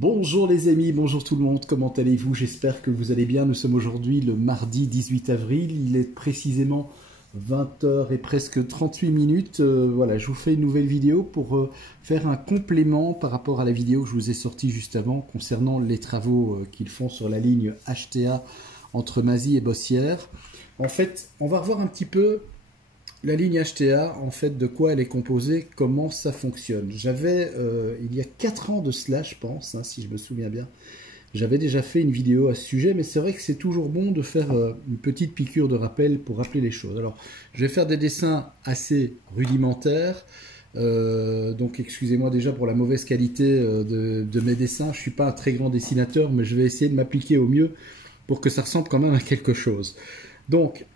Bonjour les amis, bonjour tout le monde, comment allez-vous? J'espère que vous allez bien. Nous sommes aujourd'hui le mardi 18 avril, il est précisément 20h et presque 38 minutes. Voilà, je vous fais une nouvelle vidéo pour faire un complément par rapport à la vidéo que je vous ai sortie juste avant concernant les travaux qu'ils font sur la ligne HTA entre Mazy et Bossière. En fait, on va revoir un petit peu la ligne HTA, en fait, de quoi elle est composée, comment ça fonctionne. J'avais, il y a 4 ans de cela, je pense, hein, si je me souviens bien, j'avais déjà fait une vidéo à ce sujet, mais c'est vrai que c'est toujours bon de faire une petite piqûre de rappel pour rappeler les choses. Alors, je vais faire des dessins assez rudimentaires, donc excusez-moi déjà pour la mauvaise qualité de mes dessins. Je ne suis pas un très grand dessinateur, mais je vais essayer de m'appliquer au mieux pour que ça ressemble quand même à quelque chose. Donc,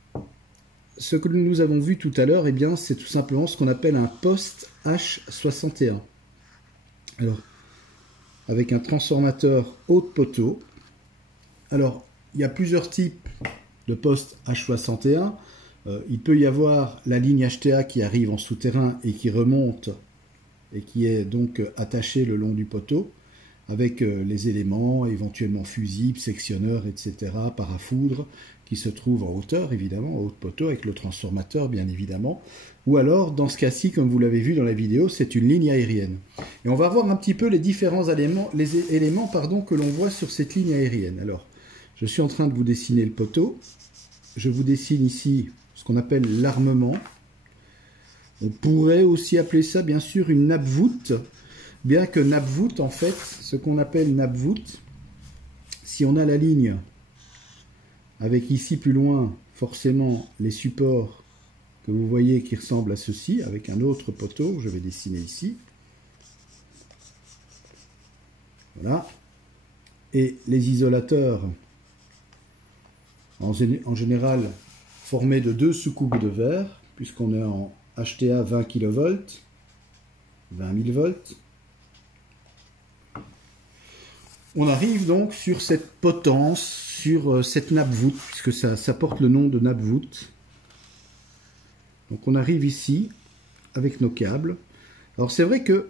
ce que nous avons vu tout à l'heure, eh bien, c'est tout simplement ce qu'on appelle un poste H61. Alors, avec un transformateur haute poteau. Alors, il y a plusieurs types de postes H61. Il peut y avoir la ligne HTA qui arrive en souterrain et qui remonte et qui est donc attachée le long du poteau avec les éléments, éventuellement fusibles, sectionneurs, etc., parafoudres, qui se trouvent en hauteur, évidemment, en haut de poteau, avec le transformateur, bien évidemment. Ou alors, dans ce cas-ci, comme vous l'avez vu dans la vidéo, c'est une ligne aérienne. Et on va voir un petit peu les différents éléments, que l'on voit sur cette ligne aérienne. Alors, je suis en train de vous dessiner le poteau. Je vous dessine ici ce qu'on appelle l'armement. On pourrait aussi appeler ça, bien sûr, une nappe-voûte. Bien que nappe-voûte, en fait, ce qu'on appelle nappe-voûte, si on a la ligne avec ici plus loin, forcément, les supports que vous voyez qui ressemblent à ceci, avec un autre poteau, je vais dessiner ici. Voilà. Et les isolateurs, en général, formés de 2 sous-coupes de verre, puisqu'on est en HTA 20 kV, 20 000 volts. On arrive donc sur cette potence, sur cette nappe-voûte, puisque ça porte le nom de nappe-voûte. Donc on arrive ici, avec nos câbles. Alors c'est vrai que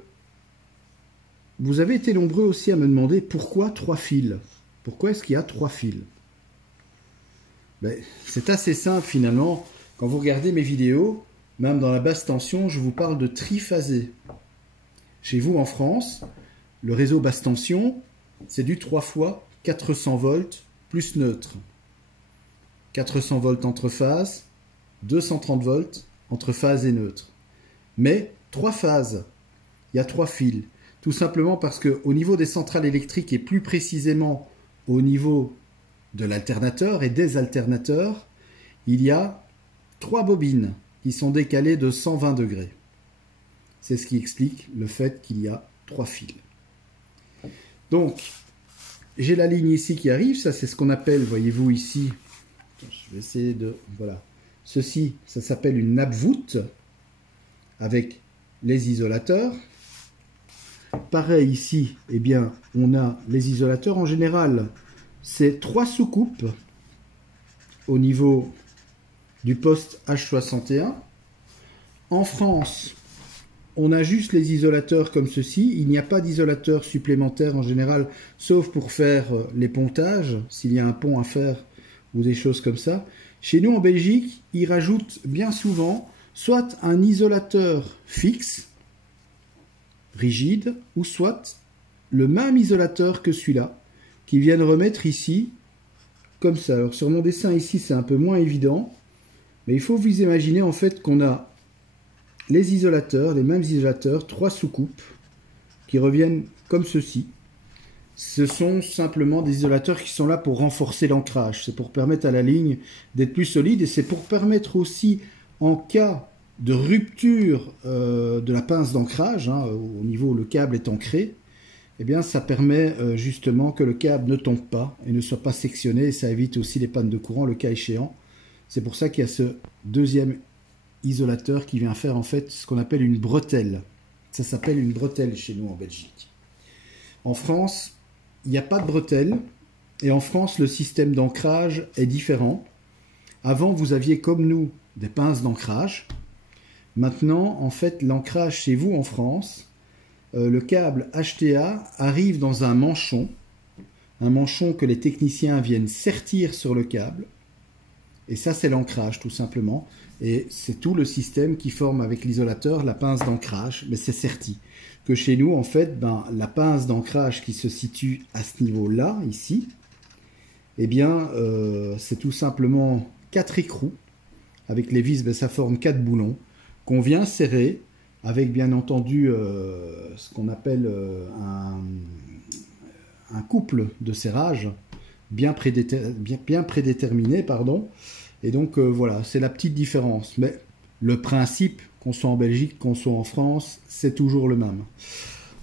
vous avez été nombreux aussi à me demander pourquoi 3 fils. Pourquoi est-ce qu'il y a 3 fils? Ben, c'est assez simple finalement. Quand vous regardez mes vidéos, même dans la basse tension, je vous parle de triphasé. Chez vous en France, le réseau basse tension, c'est du 3 fois 400 volts plus neutre. 400 volts entre phases, 230 volts entre phase et neutre. Mais 3 phases, il y a 3 fils. Tout simplement parce qu'au niveau des centrales électriques et plus précisément au niveau de l'alternateur et des alternateurs, il y a 3 bobines qui sont décalées de 120 degrés. C'est ce qui explique le fait qu'il y a 3 fils. Donc, j'ai la ligne ici qui arrive, ça c'est ce qu'on appelle, voyez-vous ici, je vais essayer de, voilà, ceci, ça s'appelle une nappe-voûte, avec les isolateurs. Pareil ici, eh bien, on a les isolateurs, en général, c'est 3 sous-coupes au niveau du poste H61. En France, on a juste les isolateurs comme ceci. Il n'y a pas d'isolateur supplémentaire en général, sauf pour faire les pontages, s'il y a un pont à faire ou des choses comme ça. Chez nous en Belgique, ils rajoutent bien souvent soit un isolateur fixe, rigide, ou soit le même isolateur que celui-là, qu'ils viennent remettre ici, comme ça. Alors sur mon dessin ici, c'est un peu moins évident, mais il faut vous imaginer en fait qu'on a les isolateurs, les mêmes isolateurs, 3 sous-coupes, qui reviennent comme ceci. Ce sont simplement des isolateurs qui sont là pour renforcer l'ancrage. C'est pour permettre à la ligne d'être plus solide et c'est pour permettre aussi, en cas de rupture de la pince d'ancrage, hein, au niveau où le câble est ancré, eh bien ça permet justement que le câble ne tombe pas et ne soit pas sectionné. Et ça évite aussi les pannes de courant, le cas échéant. C'est pour ça qu'il y a ce deuxième isolateur qui vient faire en fait ce qu'on appelle une bretelle. Ça s'appelle une bretelle chez nous en Belgique. En France, il n'y a pas de bretelle et en France, le système d'ancrage est différent. Avant, vous aviez comme nous des pinces d'ancrage. Maintenant, en fait, l'ancrage chez vous en France, le câble HTA arrive dans un manchon que les techniciens viennent sertir sur le câble. Et ça, c'est l'ancrage, tout simplement. Et c'est tout le système qui forme avec l'isolateur la pince d'ancrage, mais c'est serti. Que chez nous, en fait, la pince d'ancrage qui se situe à ce niveau-là, ici, eh bien, c'est tout simplement 4 écrous. Avec les vis, ça forme 4 boulons qu'on vient serrer avec, bien entendu, ce qu'on appelle un couple de serrage bien prédéterminé, pardon. Et donc, voilà, c'est la petite différence. Mais le principe, qu'on soit en Belgique, qu'on soit en France, c'est toujours le même.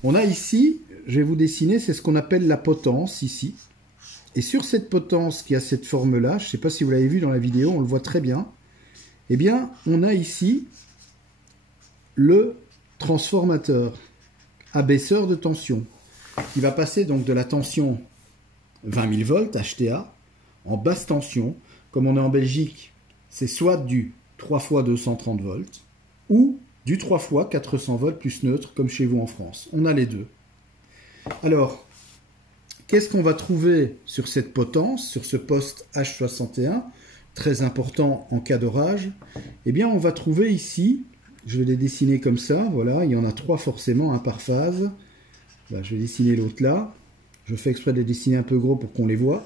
On a ici, je vais vous dessiner, c'est ce qu'on appelle la potence, ici. Et sur cette potence qui a cette forme-là, je ne sais pas si vous l'avez vu dans la vidéo, on le voit très bien, eh bien, on a ici le transformateur, abaisseur de tension, qui va passer donc de la tension 20 000 volts HTA en basse tension. Comme on est en Belgique, c'est soit du 3 fois 230 volts ou du 3 fois 400 volts plus neutre, comme chez vous en France. On a les deux. Alors, qu'est-ce qu'on va trouver sur cette potence, sur ce poste H61, très important en cas d'orage? Eh bien, on va trouver ici, je vais les dessiner comme ça, voilà, il y en a 3 forcément, un par phase. Là, je vais dessiner l'autre là. Je fais exprès de les dessiner un peu gros pour qu'on les voit.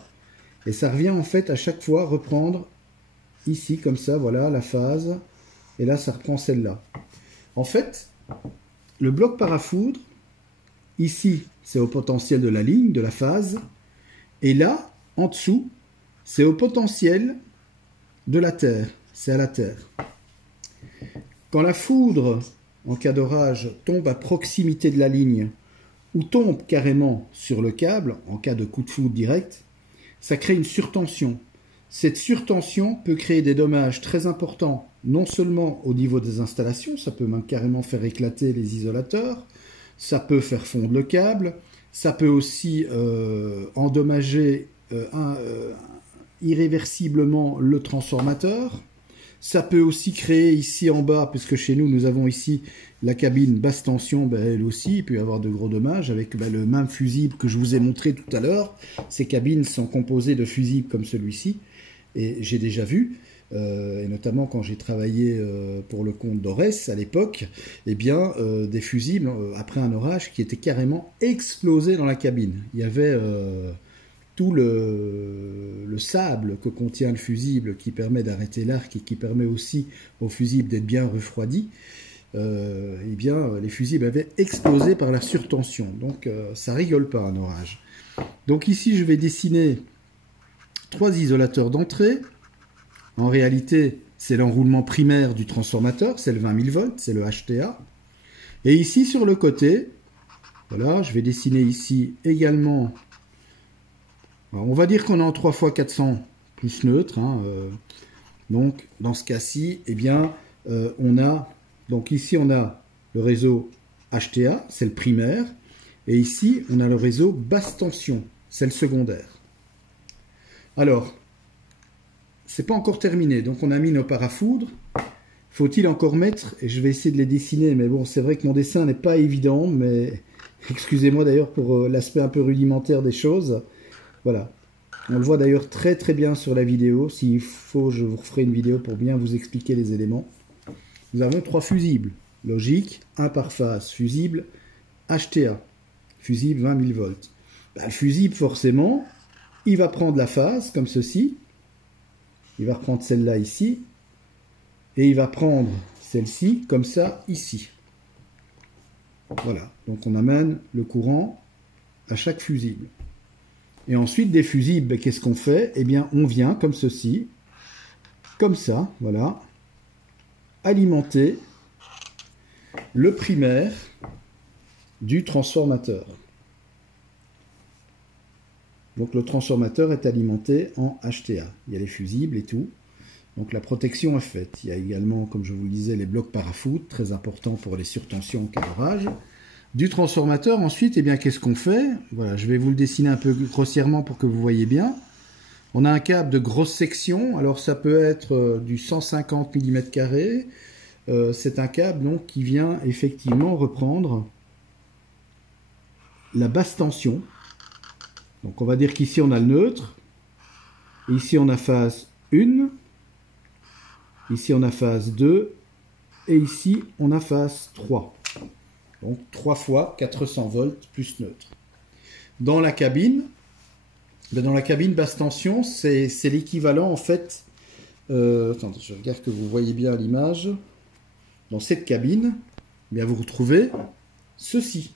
Et ça revient en fait à chaque fois reprendre ici, comme ça, voilà, la phase. Et là, ça reprend celle-là. En fait, le bloc parafoudre, ici, c'est au potentiel de la ligne, de la phase. Et là, en dessous, c'est au potentiel de la terre. C'est à la terre. Quand la foudre, en cas d'orage, tombe à proximité de la ligne, ou tombe carrément sur le câble, en cas de coup de foudre direct, ça crée une surtension. Cette surtension peut créer des dommages très importants, non seulement au niveau des installations, ça peut même carrément faire éclater les isolateurs, ça peut faire fondre le câble, ça peut aussi endommager irréversiblement le transformateur. Ça peut aussi créer ici en bas, puisque chez nous, nous avons ici la cabine basse tension, elle aussi, il peut y avoir de gros dommages avec le même fusible que je vous ai montré tout à l'heure. Ces cabines sont composées de fusibles comme celui-ci, et j'ai déjà vu, et notamment quand j'ai travaillé pour le compte d'Ores à l'époque, eh bien, des fusibles, après un orage, qui étaient carrément explosés dans la cabine. Il y avait tout le sable que contient le fusible qui permet d'arrêter l'arc et qui permet aussi au fusible d'être bien refroidi, eh bien, les fusibles avaient explosé par la surtension. Donc, ça rigole pas un orage. Donc ici, je vais dessiner 3 isolateurs d'entrée. En réalité, c'est l'enroulement primaire du transformateur, c'est le 20 000 volts, c'est le HTA. Et ici, sur le côté, voilà, je vais dessiner ici également. Alors, on va dire qu'on est en 3 fois 400 plus neutre. Donc, dans ce cas-ci, eh bien, on a... Donc ici, on a le réseau HTA, c'est le primaire. Et ici, on a le réseau basse tension, c'est le secondaire. Alors, c'est pas encore terminé. Donc, on a mis nos parafoudres. Faut-il encore mettre... Et je vais essayer de les dessiner. Mais bon, c'est vrai que mon dessin n'est pas évident. Mais excusez-moi d'ailleurs pour l'aspect un peu rudimentaire des choses. Voilà. On le voit d'ailleurs très très bien sur la vidéo. S'il faut, je vous referai une vidéo pour bien vous expliquer les éléments. Nous avons 3 fusibles. Logique, un par phase. Fusible HTA. Fusible 20 000 volts. Le fusible, forcément, il va prendre la phase comme ceci. Il va reprendre celle-là ici. Et il va prendre celle-ci comme ça ici. Voilà. Donc on amène le courant à chaque fusible. Et ensuite, des fusibles, qu'est-ce qu'on fait? Eh bien, on vient comme ceci, comme ça, voilà, alimenter le primaire du transformateur. Donc, le transformateur est alimenté en HTA. Il y a les fusibles et tout. Donc, la protection est faite. Il y a également, comme je vous le disais, les blocs parafoudres, très importants pour les surtensions en cas d'orage. Du transformateur, ensuite, eh bien, qu'est-ce qu'on fait? Voilà, je vais vous le dessiner un peu grossièrement pour que vous voyez bien. On a un câble de grosse section, alors ça peut être du 150 mm². C'est un câble donc qui vient effectivement reprendre la basse tension. Donc on va dire qu'ici on a le neutre, ici on a phase 1, ici on a phase 2, et ici on a phase 3. Donc 3 fois 400 volts plus neutre. Dans la cabine basse tension, c'est l'équivalent en fait. Attendez, je regarde que vous voyez bien l'image. Dans cette cabine, eh bien, vous retrouvez ceci.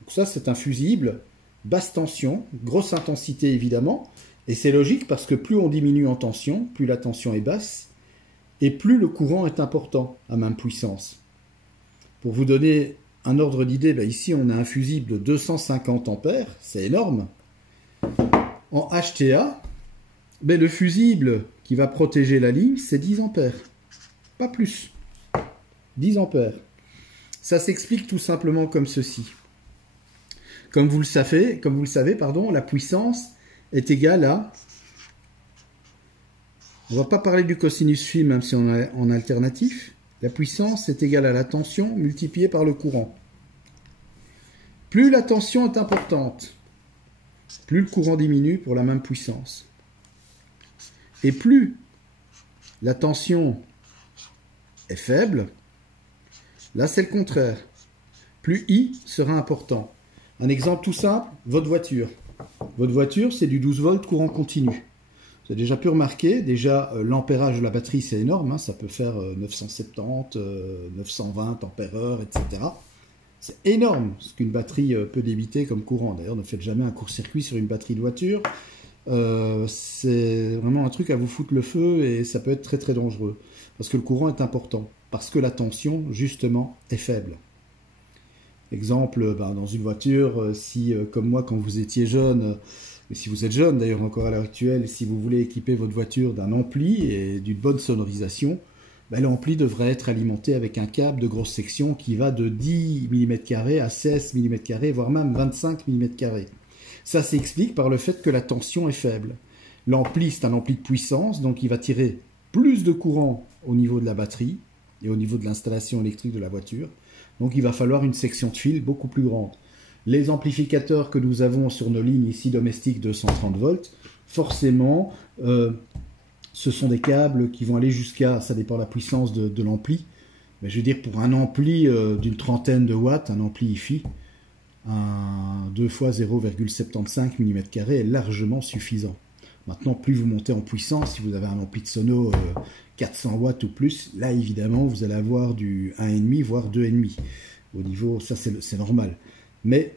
Donc ça, c'est un fusible basse tension, grosse intensité évidemment. Et c'est logique parce que plus on diminue en tension, plus la tension est basse, et plus le courant est important à même puissance. Pour vous donner un ordre d'idée, ben ici on a un fusible de 250 ampères, c'est énorme. En HTA, ben le fusible qui va protéger la ligne, c'est 10 ampères, pas plus. 10 ampères. Ça s'explique tout simplement comme ceci. Comme vous le savez, la puissance est égale à... On ne va pas parler du cosinus phi, même si on est en alternatif. La puissance est égale à la tension multipliée par le courant. Plus la tension est importante, plus le courant diminue pour la même puissance. Et plus la tension est faible, là c'est le contraire. Plus I sera important. Un exemple tout simple, votre voiture. Votre voiture, c'est du 12 volts courant continu. Vous avez déjà pu remarquer, l'ampérage de la batterie, c'est énorme. Hein, ça peut faire 970, 920 ampères-heure, etc. C'est énorme ce qu'une batterie peut débiter comme courant. D'ailleurs, ne faites jamais un court-circuit sur une batterie de voiture. C'est vraiment un truc à vous foutre le feu et ça peut être très très dangereux. Parce que le courant est important. Parce que la tension, justement, est faible. Exemple, dans une voiture, si comme moi, quand vous étiez jeune, et si vous êtes jeune d'ailleurs encore à l'heure actuelle, si vous voulez équiper votre voiture d'un ampli et d'une bonne sonorisation, l'ampli devrait être alimenté avec un câble de grosse section qui va de 10 mm² à 16 mm², voire même 25 mm². Ça s'explique par le fait que la tension est faible. L'ampli, c'est un ampli de puissance, donc il va tirer plus de courant au niveau de la batterie et au niveau de l'installation électrique de la voiture. Donc il va falloir une section de fil beaucoup plus grande. Les amplificateurs que nous avons sur nos lignes ici domestiques de 130 volts, forcément, ce sont des câbles qui vont aller jusqu'à, ça dépend de la puissance de l'ampli, mais je veux dire pour un ampli d'une trentaine de watts, un ampli hi-fi, un 2 fois 0,75 mm² est largement suffisant. Maintenant, plus vous montez en puissance, si vous avez un ampli de sono 400 watts ou plus, là évidemment vous allez avoir du 1,5 voire 2,5. Au niveau, ça c'est normal. Mais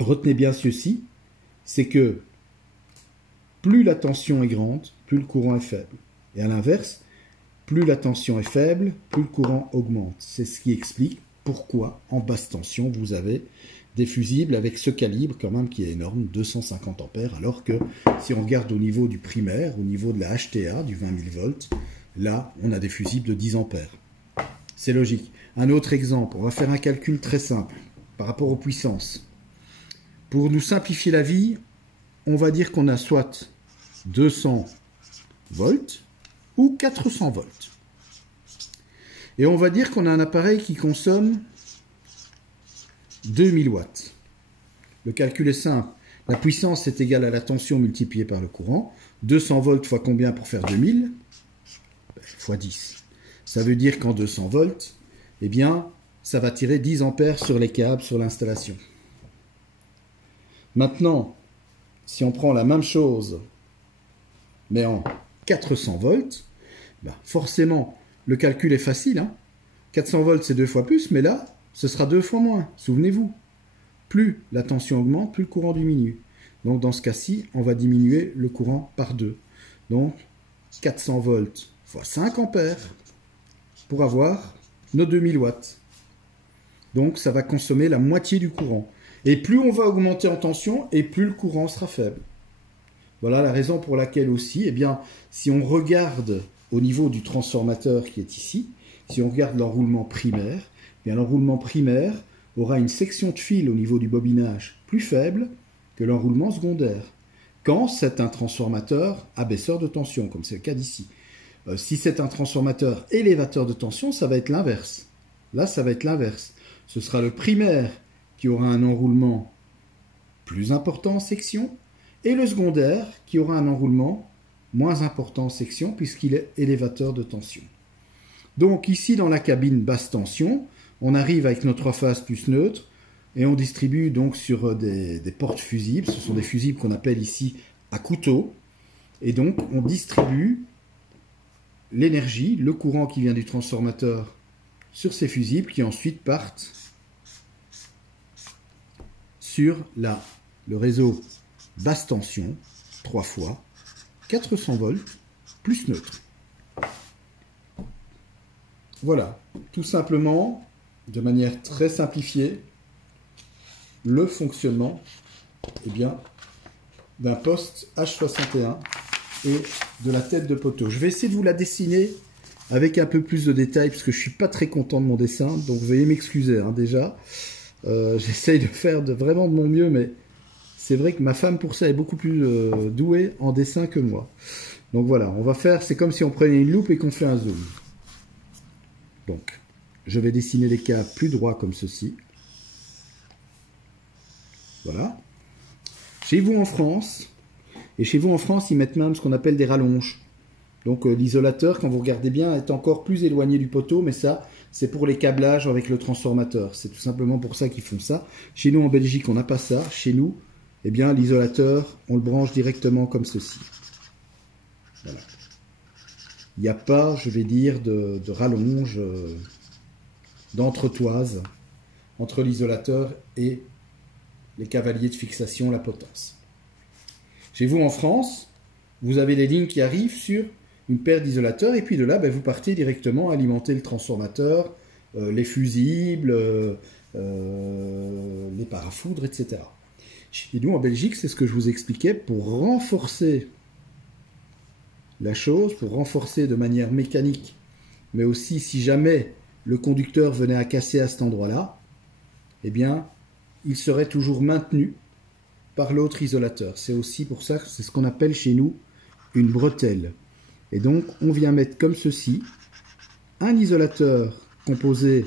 retenez bien ceci, c'est que plus la tension est grande, plus le courant est faible. Et à l'inverse, plus la tension est faible, plus le courant augmente. C'est ce qui explique pourquoi en basse tension vous avez des fusibles avec ce calibre quand même qui est énorme, 250 ampères, alors que si on regarde au niveau du primaire, au niveau de la HTA, du 20 000 volts, là on a des fusibles de 10 ampères. C'est logique. Un autre exemple, on va faire un calcul très simple par rapport aux puissances. Pour nous simplifier la vie, on va dire qu'on a soit 200 volts ou 400 volts. Et on va dire qu'on a un appareil qui consomme 2000 watts. Le calcul est simple. La puissance est égale à la tension multipliée par le courant. 200 volts fois combien pour faire 2000 ? Fois 10. Ça veut dire qu'en 200 volts, eh bien, ça va tirer 10 ampères sur les câbles, sur l'installation. Maintenant, si on prend la même chose, mais en 400 volts, forcément, le calcul est facile. Hein. 400 volts, c'est 2 fois plus, mais là, ce sera 2 fois moins. Souvenez-vous, plus la tension augmente, plus le courant diminue. Donc, dans ce cas-ci, on va diminuer le courant par 2. Donc, 400 volts fois 5 ampères pour avoir nos 2000 watts. Donc, ça va consommer la moitié du courant. Et plus on va augmenter en tension, et plus le courant sera faible. Voilà la raison pour laquelle aussi, eh bien, si on regarde au niveau du transformateur qui est ici, si on regarde l'enroulement primaire, eh bien, l'enroulement primaire aura une section de fil au niveau du bobinage plus faible que l'enroulement secondaire, quand c'est un transformateur abaisseur de tension, comme c'est le cas d'ici. Si c'est un transformateur élévateur de tension, ça va être l'inverse. Là, ça va être l'inverse. Ce sera le primaire qui aura un enroulement plus important en section, et le secondaire qui aura un enroulement moins important en section puisqu'il est élévateur de tension. Donc ici dans la cabine basse tension, on arrive avec nos 3 phases plus neutres et on distribue donc sur des portes fusibles. Ce sont des fusibles qu'on appelle ici à couteau. Et donc on distribue l'énergie, le courant qui vient du transformateur sur ces fusibles qui ensuite partent sur le réseau basse tension, 3 fois, 400 volts, plus neutre. Voilà, tout simplement, de manière très simplifiée, le fonctionnement d'un poste H61 et de la tête de poteau. Je vais essayer de vous la dessiner avec un peu plus de détails, parce que je ne suis pas très content de mon dessin, donc veuillez m'excuser déjà. J'essaye de faire vraiment de mon mieux, mais c'est vrai que ma femme pour ça est beaucoup plus douée en dessin que moi. Donc voilà, on va faire, c'est comme si on prenait une loupe et qu'on fait un zoom. Donc, je vais dessiner les câbles plus droits comme ceci. Voilà. Chez vous en France, ils mettent même ce qu'on appelle des rallonges. Donc l'isolateur, quand vous regardez bien, est encore plus éloigné du poteau, mais ça, c'est pour les câblages avec le transformateur. C'est tout simplement pour ça qu'ils font ça. Chez nous, en Belgique, on n'a pas ça. Chez nous, eh bien, l'isolateur, on le branche directement comme ceci. Voilà. Il n'y a pas, je vais dire, de rallonge, d'entretoise entre l'isolateur et les cavaliers de fixation, la potence. Chez vous en France, vous avez des lignes qui arrivent sur une paire d'isolateurs et puis de là, vous partez directement alimenter le transformateur, les fusibles, les parafoudres, etc. Chez nous en Belgique, c'est ce que je vous expliquais, pour renforcer la chose, pour renforcer de manière mécanique, mais aussi si jamais le conducteur venait à casser à cet endroit-là, eh bien, il serait toujours maintenu par l'autre isolateur. C'est aussi pour ça que c'est ce qu'on appelle chez nous une bretelle. Et donc, on vient mettre comme ceci un isolateur composé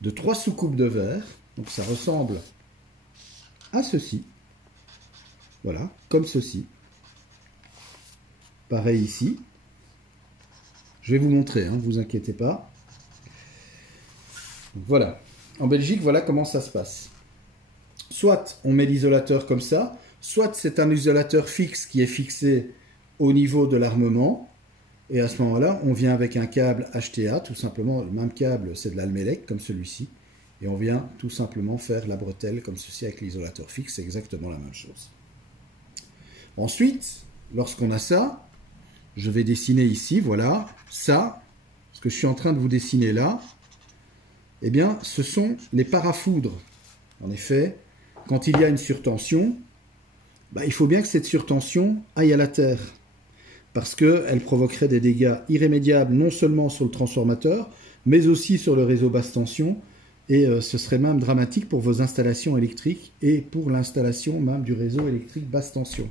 de 3 soucoupes de verre. Donc, ça ressemble à ceci. Voilà, comme ceci. Pareil ici. Je vais vous montrer, ne vous inquiétez pas. Voilà. En Belgique, voilà comment ça se passe. Soit on met l'isolateur comme ça, soit c'est un isolateur fixe qui est fixé au niveau de l'armement. Et à ce moment-là, on vient avec un câble HTA, tout simplement, le même câble, c'est de l'Almelec, comme celui-ci. Et on vient tout simplement faire la bretelle comme ceci avec l'isolateur fixe, c'est exactement la même chose. Ensuite, lorsqu'on a ça, je vais dessiner ici, voilà, ça, ce que je suis en train de vous dessiner là, eh bien, ce sont les parafoudres. En effet, quand il y a une surtension, il faut bien que cette surtension aille à la terre, parce qu'elle provoquerait des dégâts irrémédiables non seulement sur le transformateur, mais aussi sur le réseau basse tension, et ce serait même dramatique pour vos installations électriques et pour l'installation même du réseau électrique basse tension.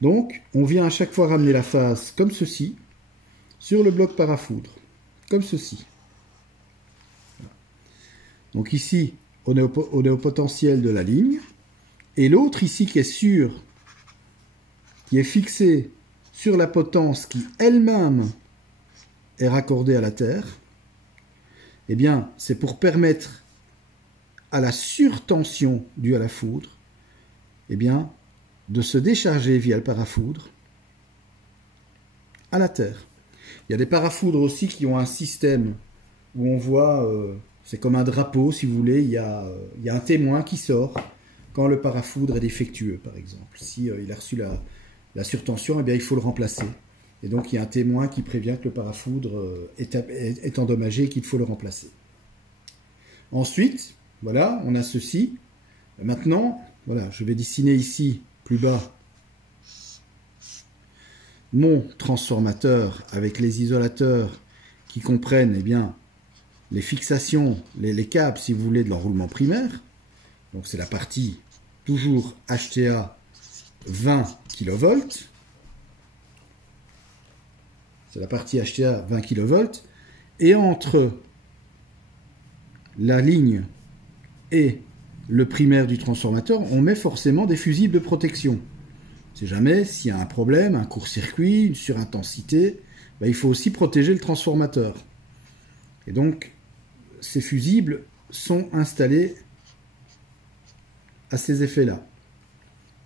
Donc, on vient à chaque fois ramener la phase comme ceci, sur le bloc parafoudre, comme ceci. Donc ici, on est au potentiel de la ligne, et l'autre ici qui est fixé sur la potence qui elle-même est raccordée à la Terre, eh bien, c'est pour permettre à la surtension due à la foudre, eh bien, de se décharger via le parafoudre à la Terre. Il y a des parafoudres aussi qui ont un système où on voit, c'est comme un drapeau si vous voulez, il y a un témoin qui sort quand le parafoudre est défectueux par exemple. Si il a reçu la surtension, eh bien, il faut le remplacer. Et donc il y a un témoin qui prévient que le parafoudre est endommagé et qu'il faut le remplacer. Ensuite, voilà, on a ceci. Maintenant, voilà, je vais dessiner ici, plus bas, mon transformateur avec les isolateurs qui comprennent, eh bien, les fixations, les câbles, si vous voulez, de l'enroulement primaire. Donc c'est la partie toujours HTA 20 kV. C'est la partie HTA 20 kV. Et entre la ligne et le primaire du transformateur, on met forcément des fusibles de protection. Si jamais, s'il y a un problème, un court-circuit, une surintensité, ben, il faut aussi protéger le transformateur. Et donc, ces fusibles sont installés à ces effets-là.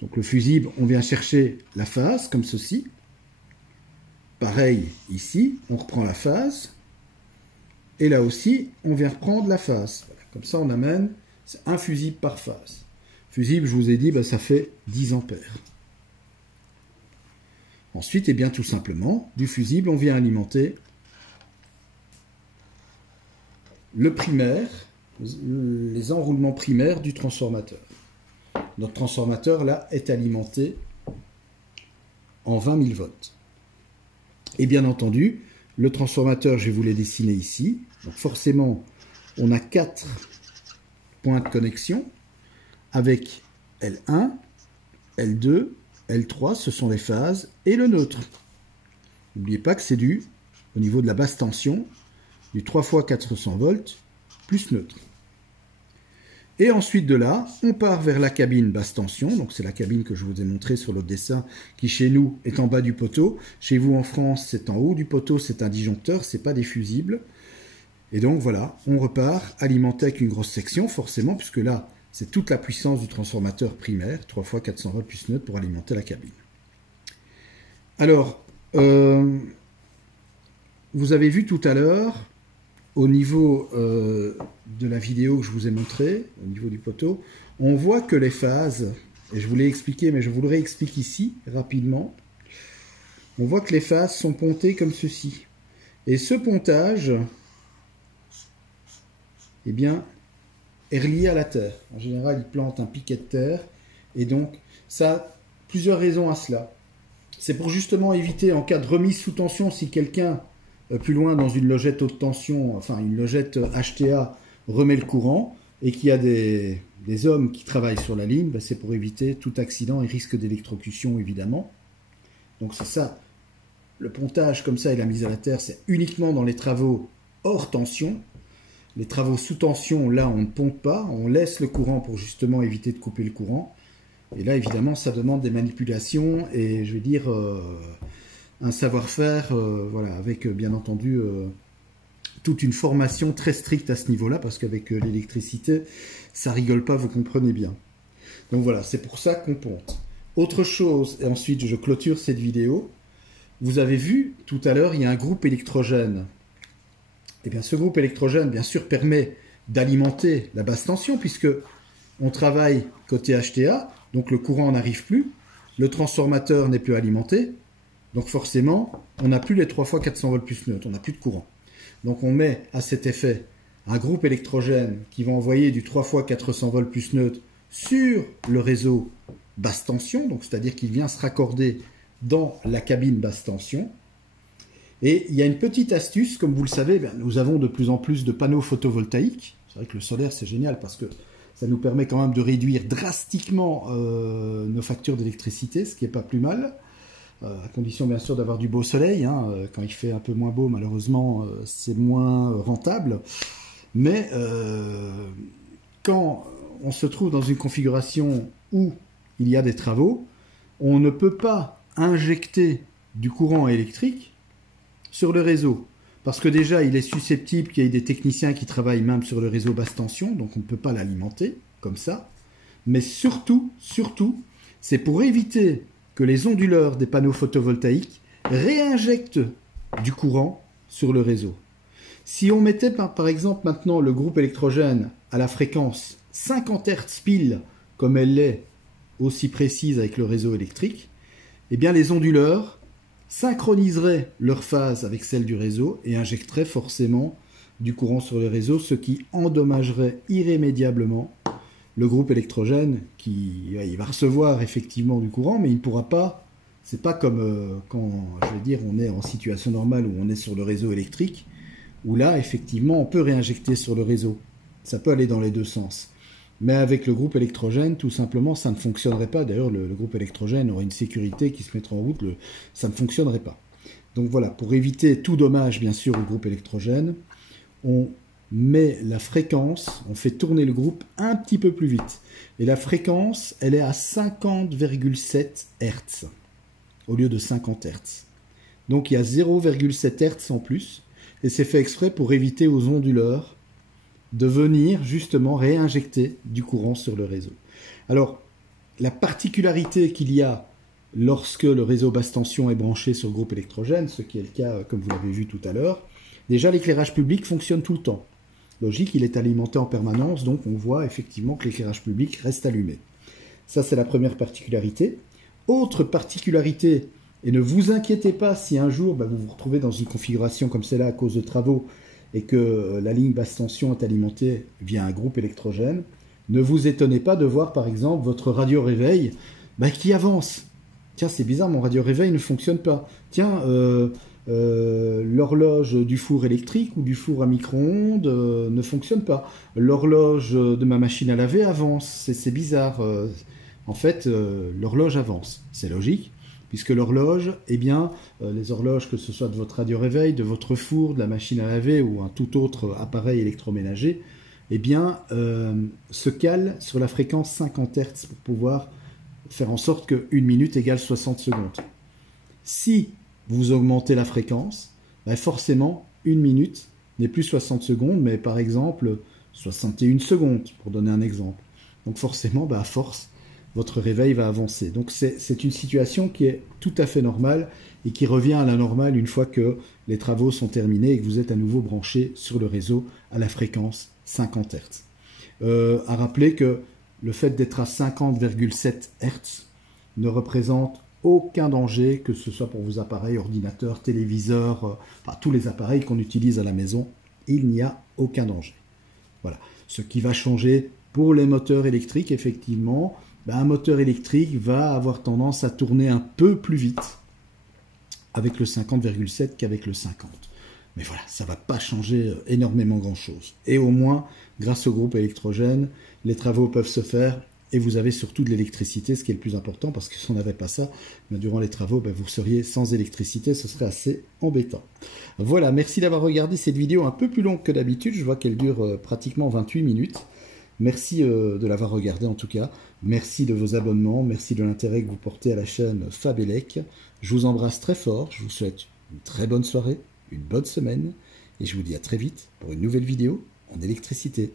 Donc le fusible, on vient chercher la phase, comme ceci. Pareil ici, on reprend la phase. Et là aussi, on vient reprendre la phase. Voilà, comme ça, on amène un fusible par phase. Fusible, je vous ai dit, ben, ça fait 10 ampères. Ensuite, eh bien, tout simplement, du fusible, on vient alimenter le primaire, les enroulements primaires du transformateur. Notre transformateur, là, est alimenté en 20 000 volts. Et bien entendu, le transformateur, je vais vous les dessiner ici. Donc forcément, on a 4 points de connexion avec L1, L2, L3, ce sont les phases, et le neutre. N'oubliez pas que c'est au niveau de la basse tension, du 3 fois 400 volts plus neutre. Et ensuite de là, on part vers la cabine basse tension. Donc c'est la cabine que je vous ai montré sur l'autre dessin, qui chez nous est en bas du poteau. Chez vous en France, c'est en haut du poteau, c'est un disjoncteur, c'est pas des fusibles. Et donc voilà, on repart alimenté avec une grosse section, forcément, puisque là, c'est toute la puissance du transformateur primaire, 3 fois 400 volts plus neutre pour alimenter la cabine. Alors, vous avez vu tout à l'heure, au niveau de la vidéo que je vous ai montré, au niveau du poteau, on voit que les phases, et je vous l'ai expliqué, mais je vous le réexplique ici, rapidement, on voit que les phases sont pontées comme ceci. Et ce pontage, eh bien, est relié à la terre. En général, il plante un piquet de terre, et donc, ça a plusieurs raisons à cela. C'est pour justement éviter, en cas de remise sous tension, si quelqu'un plus loin dans une logette haute tension, enfin une logette HTA, remet le courant et qu'il y a des hommes qui travaillent sur la ligne, ben c'est pour éviter tout accident et risque d'électrocution évidemment. Donc c'est ça, le pontage comme ça et la mise à la terre, c'est uniquement dans les travaux hors tension. Les travaux sous tension, là on ne pompe pas, on laisse le courant pour justement éviter de couper le courant. Et là évidemment ça demande des manipulations et je vais dire un savoir-faire, voilà, avec bien entendu toute une formation très stricte à ce niveau-là, parce qu'avec l'électricité, ça rigole pas, vous comprenez bien. Donc voilà, c'est pour ça qu'on ponte. Autre chose, et ensuite je clôture cette vidéo, vous avez vu tout à l'heure, il y a un groupe électrogène. Et bien ce groupe électrogène, bien sûr, permet d'alimenter la basse tension, puisque on travaille côté HTA, donc le courant n'arrive plus, le transformateur n'est plus alimenté, donc forcément, on n'a plus les 3 fois 400 volts plus neutre, on n'a plus de courant. Donc on met à cet effet un groupe électrogène qui va envoyer du 3 fois 400 volts plus neutre sur le réseau basse tension, donc c'est-à-dire qu'il vient se raccorder dans la cabine basse tension. Et il y a une petite astuce, comme vous le savez, nous avons de plus en plus de panneaux photovoltaïques. C'est vrai que le solaire c'est génial parce que ça nous permet quand même de réduire drastiquement nos factures d'électricité, ce qui n'est pas plus mal. À condition bien sûr d'avoir du beau soleil, hein. Quand il fait un peu moins beau malheureusement c'est moins rentable, mais quand on se trouve dans une configuration où il y a des travaux, on ne peut pas injecter du courant électrique sur le réseau, parce que déjà il est susceptible qu'il y ait des techniciens qui travaillent même sur le réseau basse tension, donc on ne peut pas l'alimenter comme ça, mais surtout, c'est pour éviter que les onduleurs des panneaux photovoltaïques réinjectent du courant sur le réseau. Si on mettait par exemple maintenant le groupe électrogène à la fréquence 50 Hz pile, comme elle l'est aussi précise avec le réseau électrique, eh bien les onduleurs synchroniseraient leur phase avec celle du réseau et injecteraient forcément du courant sur le réseau, ce qui endommagerait irrémédiablement le groupe électrogène qui il va recevoir effectivement du courant, mais il ne pourra pas, c'est pas comme quand, je vais dire, on est en situation normale où on est sur le réseau électrique, où là, effectivement, on peut réinjecter sur le réseau. Ça peut aller dans les deux sens. Mais avec le groupe électrogène, tout simplement, ça ne fonctionnerait pas. D'ailleurs, le groupe électrogène aurait une sécurité qui se mettrait en route, ça ne fonctionnerait pas. Donc voilà, pour éviter tout dommage, bien sûr, au groupe électrogène, on mais la fréquence, on fait tourner le groupe un petit peu plus vite. Et la fréquence, elle est à 50,7 Hz au lieu de 50 Hz. Donc il y a 0,7 Hz en plus, et c'est fait exprès pour éviter aux onduleurs de venir justement réinjecter du courant sur le réseau. Alors, la particularité qu'il y a lorsque le réseau basse tension est branché sur le groupe électrogène, ce qui est le cas comme vous l'avez vu tout à l'heure, déjà l'éclairage public fonctionne tout le temps. Logique, il est alimenté en permanence, donc on voit effectivement que l'éclairage public reste allumé. Ça, c'est la première particularité. Autre particularité, et ne vous inquiétez pas si un jour vous vous retrouvez dans une configuration comme celle-là à cause de travaux et que la ligne basse tension est alimentée via un groupe électrogène, ne vous étonnez pas de voir par exemple votre radio réveil qui avance. Tiens, c'est bizarre, mon radio réveil ne fonctionne pas. Tiens, l'horloge du four électrique ou du four à micro-ondes ne fonctionne pas. L'horloge de ma machine à laver avance. C'est bizarre. En fait, l'horloge avance. C'est logique, puisque l'horloge, les horloges, que ce soit de votre radio réveil, de votre four, de la machine à laver ou un tout autre appareil électroménager, se calent sur la fréquence 50 Hz pour pouvoir faire en sorte que 1 minute égale 60 secondes. Si vous augmentez la fréquence, forcément, 1 minute n'est plus 60 secondes, mais par exemple 61 secondes, pour donner un exemple. Donc forcément, à force, votre réveil va avancer. Donc c'est une situation qui est tout à fait normale et qui revient à la normale une fois que les travaux sont terminés et que vous êtes à nouveau branché sur le réseau à la fréquence 50 Hz. À rappeler que le fait d'être à 50,7 Hz ne représente aucun danger, que ce soit pour vos appareils, ordinateurs, téléviseurs, tous les appareils qu'on utilise à la maison, il n'y a aucun danger. Voilà. Ce qui va changer pour les moteurs électriques, effectivement, un moteur électrique va avoir tendance à tourner un peu plus vite avec le 50,7 qu'avec le 50. Mais voilà, ça ne va pas changer énormément grand-chose. Et au moins, grâce au groupe électrogène, les travaux peuvent se faire et vous avez surtout de l'électricité, ce qui est le plus important, parce que si on n'avait pas ça, durant les travaux, vous seriez sans électricité, ce serait assez embêtant. Voilà, merci d'avoir regardé cette vidéo un peu plus longue que d'habitude. Je vois qu'elle dure pratiquement 28 minutes. Merci de l'avoir regardé en tout cas. Merci de vos abonnements, merci de l'intérêt que vous portez à la chaîne Fabelec. Je vous embrasse très fort, je vous souhaite une très bonne soirée, une bonne semaine, et je vous dis à très vite pour une nouvelle vidéo en électricité.